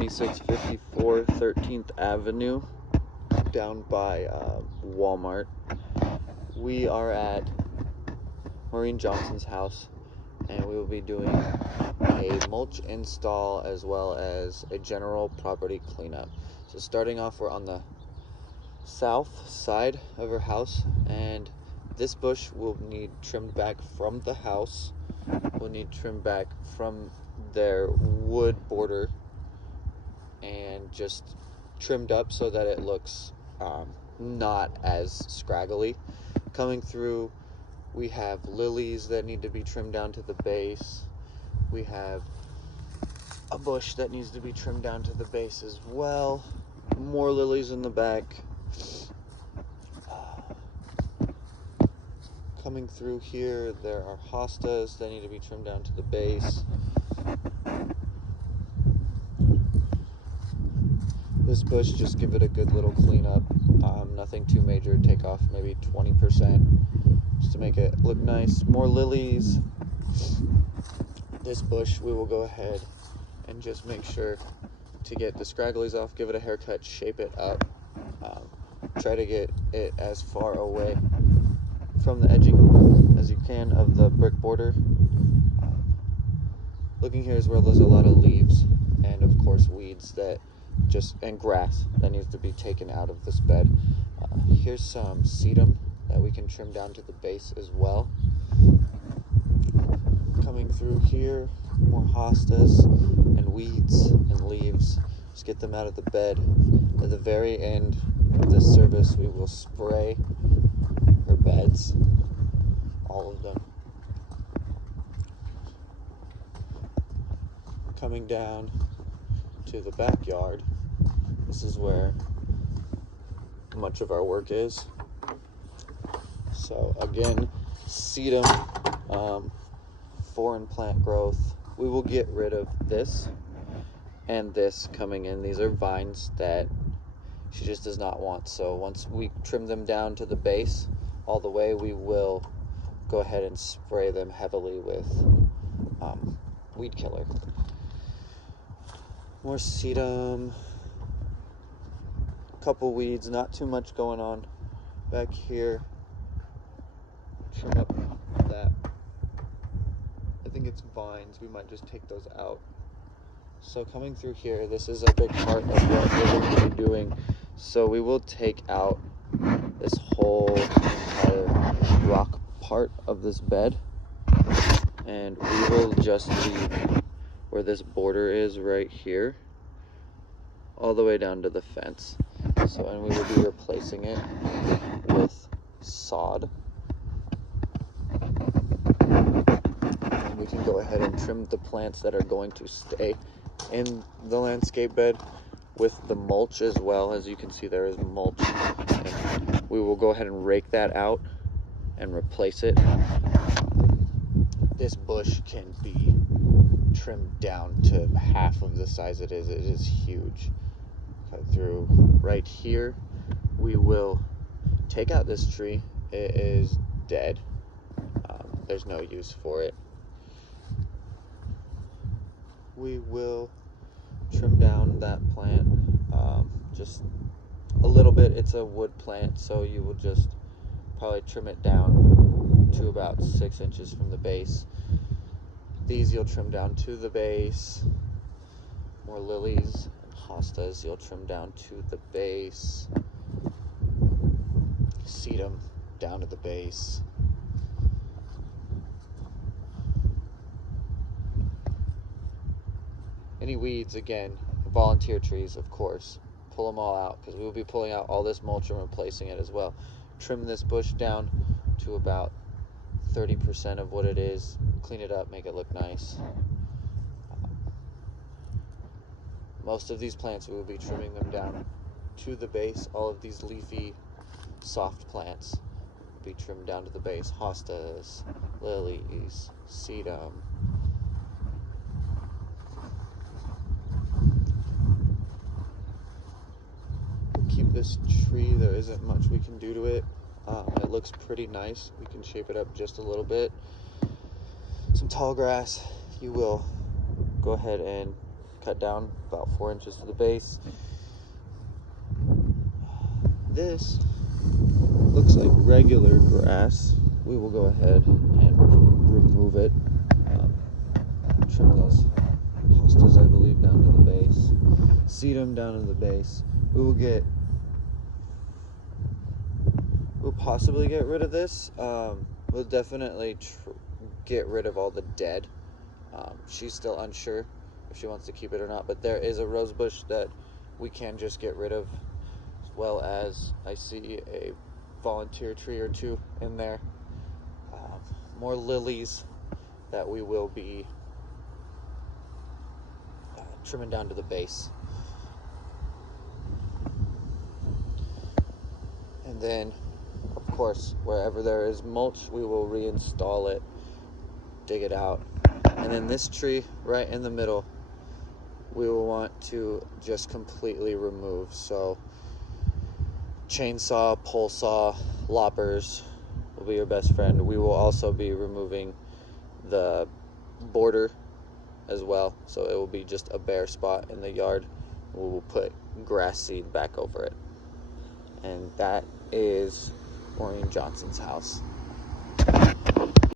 2654 13th Avenue down by Walmart. We are at Maureen Johnson's house, and we will be doing a mulch install as well as a general property cleanup. So starting off, we're on the south side of her house, and this bush will need trimmed back from the house. We'll need trimmed back from their wood border and just trimmed up so that it looks not as scraggly. Coming through, we have lilies that need to be trimmed down to the base. We have a bush that needs to be trimmed down to the base as well. More lilies in the back. Coming through here, there are hostas that need to be trimmed down to the base. This bush, just give it a good little cleanup. Nothing too major. Take off maybe 20% just to make it look nice. More lilies. This bush, we will go ahead and just make sure to get the scragglies off, give it a haircut, shape it up. Try to get it as far away from the edging as you can of the brick border. Looking here is where there's a lot of leaves and of course weeds and grass that needs to be taken out of this bed. Here's some sedum that we can trim down to the base as well. Coming through here, more hostas and weeds and leaves. Just get them out of the bed. At the very end of this service, we will spray her beds, all of them. Coming down to the backyard, this is where much of our work is. So again, sedum, foreign plant growth. We will get rid of this and this coming in. These are vines that she just does not want. So once we trim them down to the base all the way, we will go ahead and spray them heavily with weed killer. More sedum, couple weeds, not too much going on back here. Trim up that. I think it's vines. We might just take those out. So coming through here, this is a big part of what we're going to be doing. So we will take out this whole entire rock part of this bed, and we will just leave where this border is right here all the way down to the fence. So, and we will be replacing it with sod. And we can go ahead and trim the plants that are going to stay in the landscape bed with the mulch as well. As you can see, there is mulch, and we will go ahead and rake that out and replace it. This bush can be trimmed down to half of the size it is. It is huge. Cut through right here. We will take out this tree. It is dead. There's no use for it. We will trim down that plant just a little bit. It's a wood plant, so you will just probably trim it down to about 6 inches from the base. These you'll trim down to the base. More lilies and hostas you'll trim down to the base. Sedum down to the base. Any weeds, again, volunteer trees, of course, pull them all out, because we will be pulling out all this mulch and replacing it as well. Trim this bush down to about 30% of what it is, clean it up, make it look nice. Most of these plants, we will be trimming them down to the base. All of these leafy, soft plants will be trimmed down to the base. Hostas, lilies, sedum. Keep this tree, there isn't much we can do to it. It looks pretty nice. We can shape it up just a little bit. Some tall grass, you will go ahead and cut down about 4 inches to the base. This looks like regular grass. We will go ahead and remove it. Trim those hostas, I believe, down to the base. Seed them down to the base. We'll possibly get rid of this. We'll definitely get rid of all the dead. She's still unsure if she wants to keep it or not, but there is a rose bush that we can just get rid of, as well as I see a volunteer tree or two in there. More lilies that we will be trimming down to the base. And then, of course, wherever there is mulch, we will reinstall it, dig it out. And then this tree right in the middle, we will want to just completely remove. So chainsaw, pole saw, loppers will be your best friend. We will also be removing the border as well, so it will be just a bare spot in the yard. We will put grass seed back over it. And that is Maureen Johnson's house.